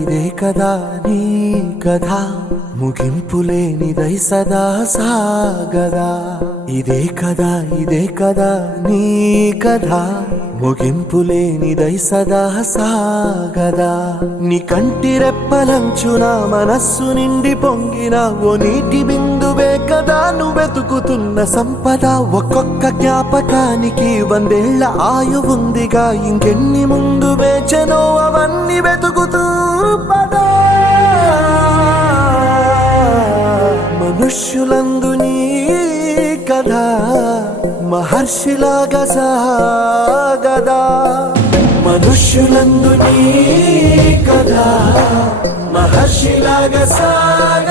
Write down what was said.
ఇదే కదా నీ కథ, ముగింపులేనిదై సదా సాగదా. ఇదే కదా నీ కథ, ముగింపులేనిదై సదా సాగదా. నీ కంటి రెప్పలంచున మనస్సు నిండి పొంగిన ఓ నీటి బిందువే కదా నువ్వెతుకుతున్న సంపద. ఒక్కొక్క జ్ఞాపకానికి 100 ఏళ్ల ఆయువుందిగా, ఇంకెన్ని ముందు వేచనో అవన్నీ వెతుకుతూ పదా. మనుష్యులందు నీ కథ మహర్షిలాగా సాగదా. మనుష్యులందు నీ కథ మహర్షిలాగా సాగదా.